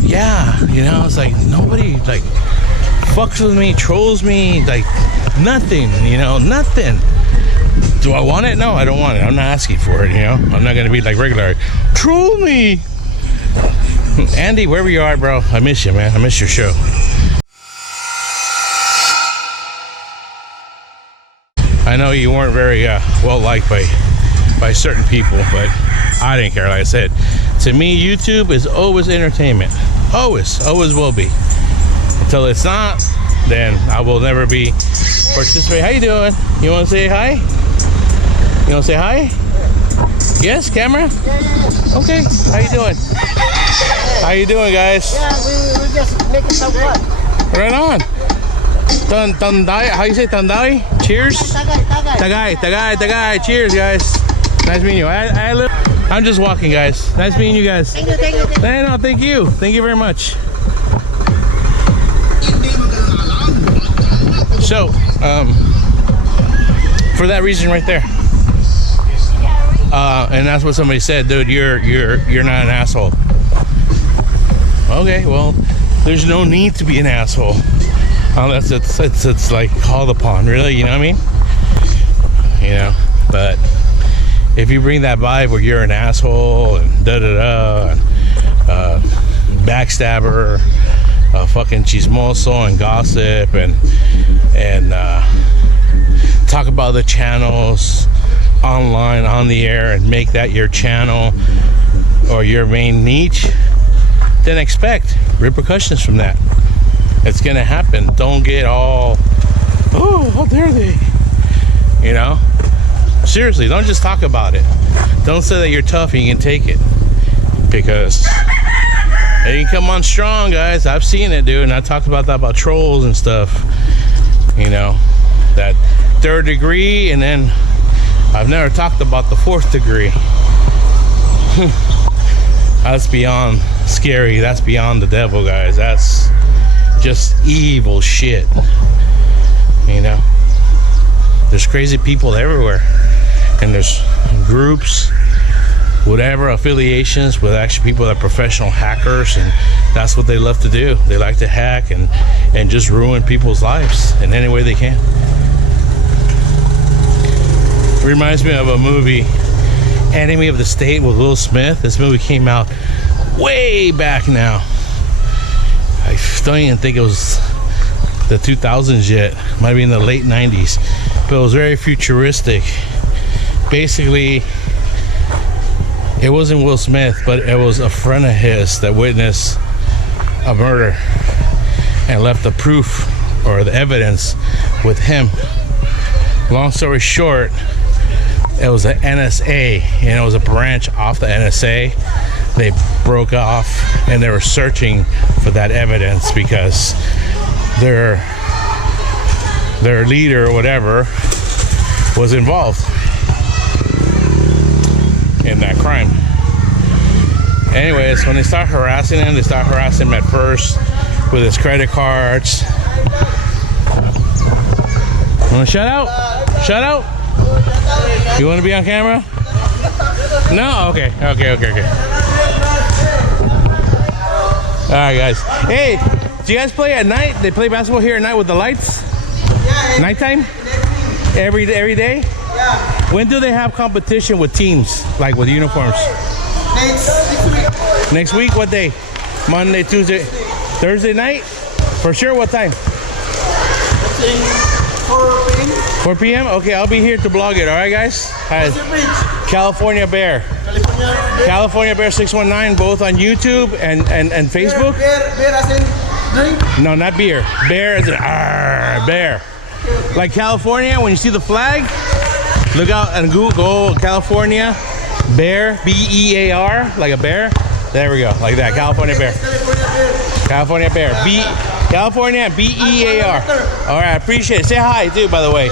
Yeah, you know, it's like nobody like fucks with me, trolls me, like nothing, you know, nothing. Do I want it? No, I don't want it. I'm not asking for it, you know. I'm not gonna be like regular. Troll me. Andy, wherever you are, bro, I miss you, man. I miss your show. I know you weren't very well liked by certain people, but I didn't care. Like I said, to me, YouTube is always entertainment. Always will be. Until it's not, then I will never be participate. How you doing? You want to say hi? You want to say hi? Yes, camera? Okay. How you doing? How you doing, guys? Yeah, we're just making some fun. Right on. Tanday, how you say Tanday? Cheers. Tagay. Cheers, guys. Nice meeting you. I'm just walking, guys. Nice meeting you guys. Thank you. No, thank you. Thank you very much. So, for that reason right there, and that's what somebody said, dude. You're not an asshole. Okay, well, there's no need to be an asshole unless it's like called upon, really. You know what I mean? You know, but if you bring that vibe where you're an asshole and backstabber, fucking chismoso and gossip and talk about the channels online on the air and make that your channel or your main niche, then expect repercussions from that. It's gonna happen. Don't get all, oh, how dare they? You know? Seriously, don't just talk about it. Don't say that you're tough and you can take it. Because they can come on strong, guys. I've seen it, dude. And I talked about that about trolls and stuff. You know, that third degree, and then I've never talked about the fourth degree. That's beyond scary. That's beyond the devil, guys. That's just evil shit. You know, there's crazy people everywhere, and there's groups, whatever, affiliations with actually people that are professional hackers, and that's what they love to do. They like to hack and just ruin people's lives in any way they can. Reminds me of a movie, Enemy of the State, with Will Smith. This movie came out way back now. I don't even think it was the 2000s yet. Might be in the late 90s, but it was very futuristic. Basically, it wasn't Will Smith, but it was a friend of his that witnessed a murder and left the proof or the evidence with him. Long story short, it was the NSA, and it was a branch off the NSA. They broke off and they were searching for that evidence because their leader or whatever was involved in that crime. Anyways, when they start harassing him, at first with his credit cards. Want to shout out? You want to be on camera? No? Okay. All right, guys. Hey, do you guys play at night? They play basketball here at night with the lights? Yeah. Nighttime? Every day? Yeah. When do they have competition with teams, like with uniforms? Next week. Next week? What day? Monday, Tuesday, Thursday night? For sure. What time? 4 p.m. 4 p.m.? Okay, I'll be here to blog it. All right, guys? Hi. California Bear. California Bear 619, both on YouTube and Facebook. Beer as in drink? No, not beer. Bear as in bear. Like California, when you see the flag, look out and go California Bear, B-E-A-R, like a bear. There we go, like that. California Bear. California Bear. California B-E-A-R. All right, I appreciate it. Say hi too, by the way.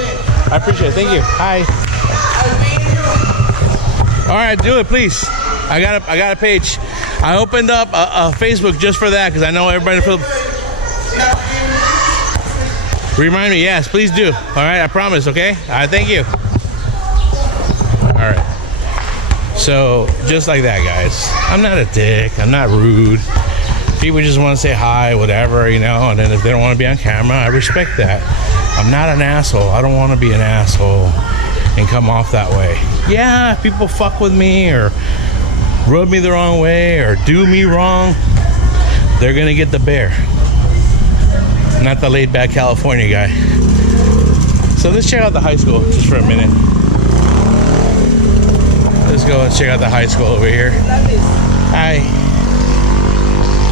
I appreciate it. Thank you. Hi. All right, do it, please. I got a page. I opened up a Facebook just for that because I know everybody. Remind me, yes, please do. All right, I promise. Okay. All right, thank you. All right. So just like that, guys, I'm not a dick, I'm not rude. People just want to say hi, whatever, you know, and then if they don't want to be on camera, I respect that. I'm not an asshole. I don't want to be an asshole and come off that way. Yeah, if people fuck with me or rub me the wrong way or do me wrong, they're gonna get the bear, not the laid back California guy. So let's check out the high school just for a minute. Let's go and check out the high school over here. Hi.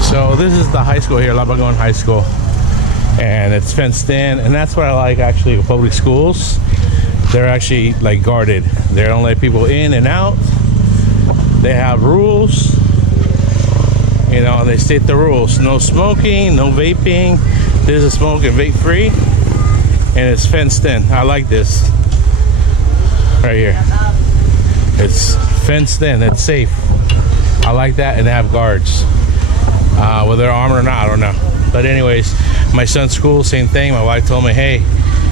So this is the high school here, Labagon High School, and it's fenced in, and that's what I like actually with public schools. They're actually like guarded. They don't let people in and out. They have rules, you know, and they state the rules. No smoking, no vaping. This is smoke and vape free, and it's fenced in. I like this right here. It's fenced in, it's safe. I like that, and they have guards. Whether they're armed or not, I don't know. But anyways, my son's school, same thing. My wife told me, hey,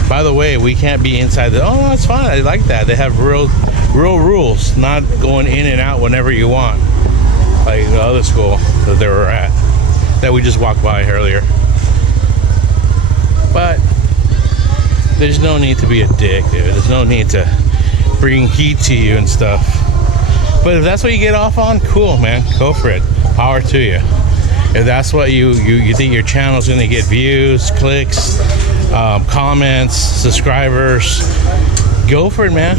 by the way, we can't be inside the, oh, that's fine, I like that. They have real rules, not going in and out whenever you want. Like the other school that they were at, that we just walked by earlier. But there's no need to be a dick, dude. There's no need to bring heat to you and stuff. But if that's what you get off on, cool, man, go for it. Power to you. If that's what you think your channel's gonna get views, clicks, comments, subscribers, go for it, man.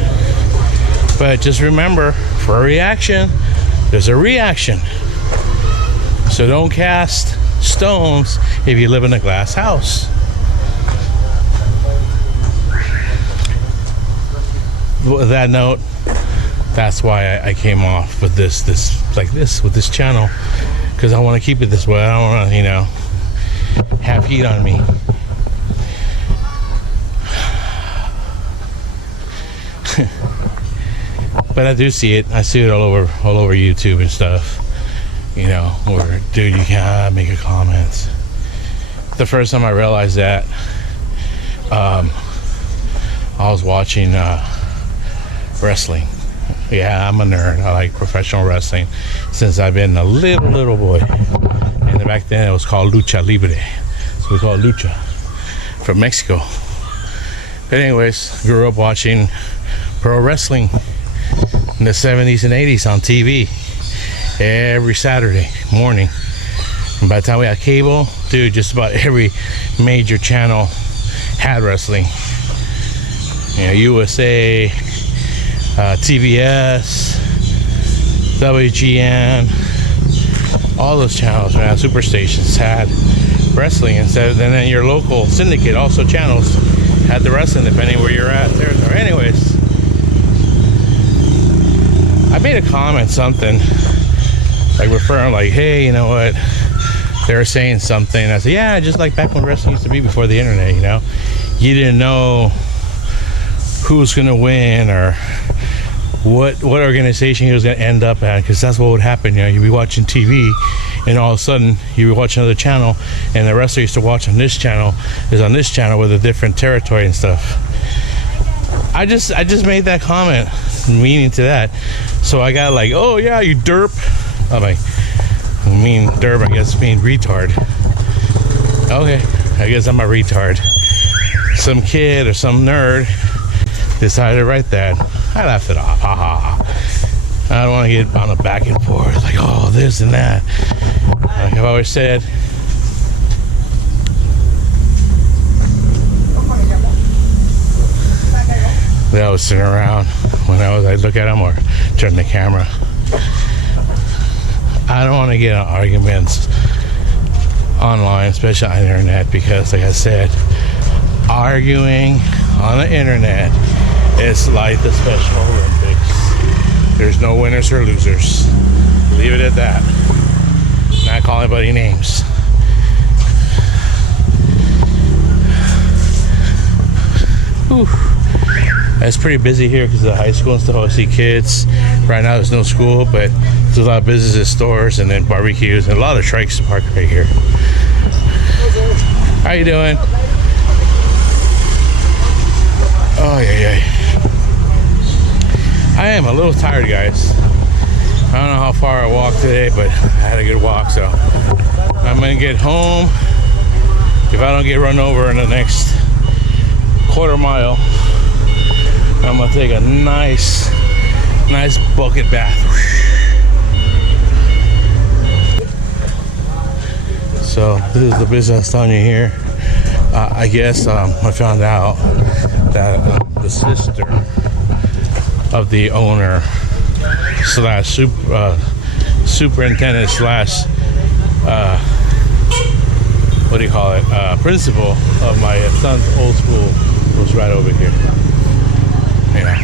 But just remember, for a reaction, there's a reaction. So don't cast stones if you live in a glass house. With that note, that's why I came off with this with this channel, because I want to keep it this way. I don't want to, you know, have heat on me. But I do see it. I see it all over YouTube and stuff. You know, where dude, you can't make a comment. The first time I realized that, I was watching wrestling. Yeah, I'm a nerd. I like professional wrestling since I've been a little boy. And back then it was called Lucha Libre. So we call it Lucha from Mexico. But anyways, grew up watching pro wrestling in the 70s and 80s on TV every Saturday morning. And by the time we had cable, dude, just about every major channel had wrestling. You know, USA, TBS, WGN, all those channels, man, superstations had wrestling instead. And then your local syndicate, also channels, had the wrestling depending where you're at territory. Anyways, I made a comment, something like referring, like, hey, you know what? They were saying something. I said, yeah, just like back when wrestling used to be before the internet. You know, you didn't know who's gonna win or what organization he was going to end up at, because that's what would happen. You know, you'd be watching TV and all of a sudden you would watch another channel, and the wrestler used to watch on this channel is on this channel with a different territory and stuff. I just made that comment meaning to that, so I got like, oh yeah, you derp. I'm like, I mean derp, I guess mean retard. Okay, I guess I'm a retard. Some kid or some nerd decided to write that. I laughed it off. Ha ha ha. I don't want to get on a back and forth like, oh, this and that. Like I've always said, that I was sitting around when I'd look at them or turn the camera. I don't want to get in arguments online, especially on the internet, because like I said, arguing on the internet, it's like the Special Olympics. There's no winners or losers. Leave it at that. Not calling anybody names. Whew. It's pretty busy here because of the high school and stuff. I see kids. Right now there's no school, but there's a lot of businesses, stores, and then barbecues, and a lot of trikes parked right here. How you doing? Oh, yeah. I am a little tired, guys. I don't know how far I walked today, but I had a good walk, so I'm gonna get home. If I don't get run over in the next quarter mile, I'm gonna take a nice bucket bath. So this is the business I was telling you here. I guess I found out that the sister of the owner slash superintendent slash what do you call it? Principal of my son's old school was right over here. Yeah.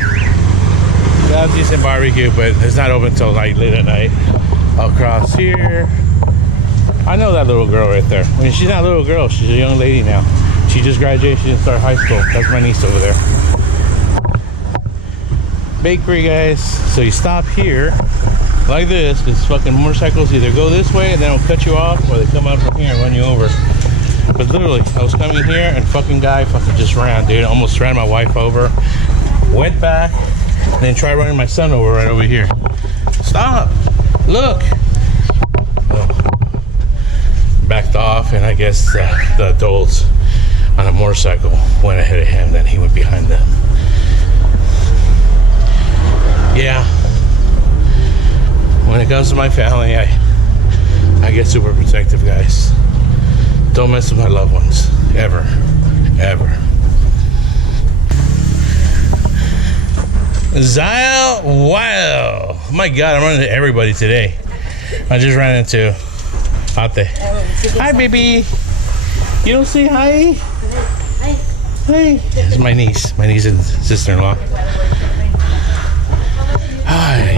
They have decent barbecue, but it's not open until late at night. Across here, I know that little girl right there. I mean, she's not a little girl. She's a young lady now. She just graduated. She didn't start high school. That's my niece over there. Bakery, guys. So you stop here like this, because fucking motorcycles either go this way and then it'll cut you off, or they come out from here and run you over. But literally, I was coming here and fucking guy just ran, dude. Almost ran my wife over. Went back, and then tried running my son over right over here. Stop! Look! Backed off, and I guess the adults on a motorcycle went ahead of him, then he went behind them. Yeah. When it comes to my family, I get super protective, guys. Don't mess with my loved ones. Ever. Zyle, wow. My God, I'm running into everybody today. I just ran into Ate. Hi, baby. You don't say hi? Hey. This is my niece and sister-in-law. Hi.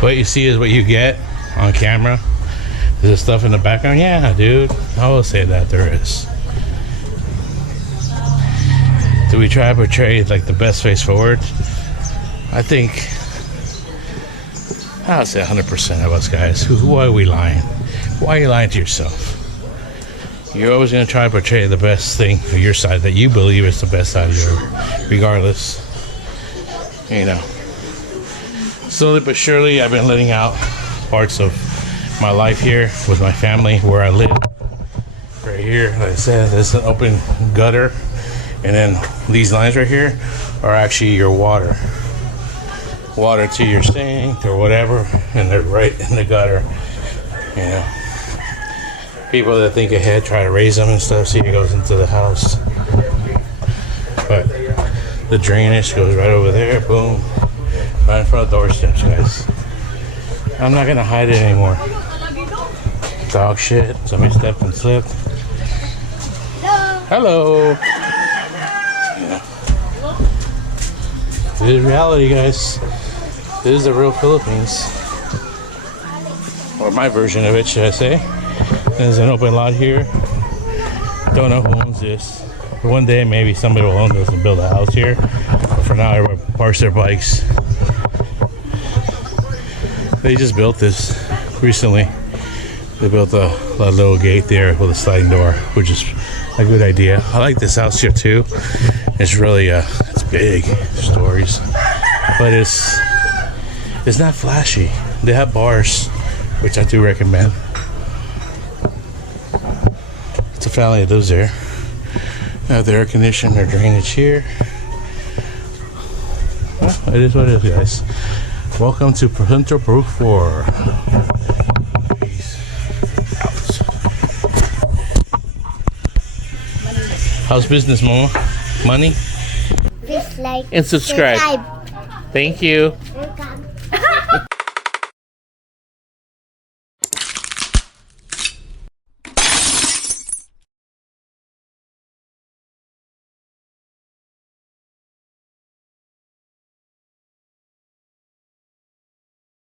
What you see is what you get on camera. Is there stuff in the background? Yeah, dude. I will say that there is. Do we try to portray like the best face forward? I think I'll say 100% of us guys. Why are we lying? Why are you lying to yourself? You're always going to try to portray the best thing for your side that you believe is the best side of you, regardless. You know. Slowly but surely, I've been letting out parts of my life here with my family, where I live. Right here, like I said, there's an open gutter, and then these lines right here are actually your water to your sink or whatever, and they're right in the gutter. You know, people that think ahead try to raise them and stuff. See, it goes into the house, but the drainage goes right over there. Boom. Right in front of the doorsteps, guys. I'm not gonna hide it anymore. Dog shit. Somebody stepped and slipped. Hello. Yeah. This is reality, guys. This is the real Philippines. Or my version of it, should I say. There's an open lot here. Don't know who owns this. But one day, maybe somebody will own this and build a house here. But for now, everyone parks their bikes. They just built this recently. They built a little gate there with a sliding door, which is a good idea. I like this house here too. It's really it's big, stories, but it's not flashy. They have bars, which I do recommend. It's a family that lives there. They have the air conditioning, their drainage here. Well, it is what it is, guys. Welcome to Central Brook 4. How's business, Mama? Money? Dislike And subscribe. Thank you. Welcome.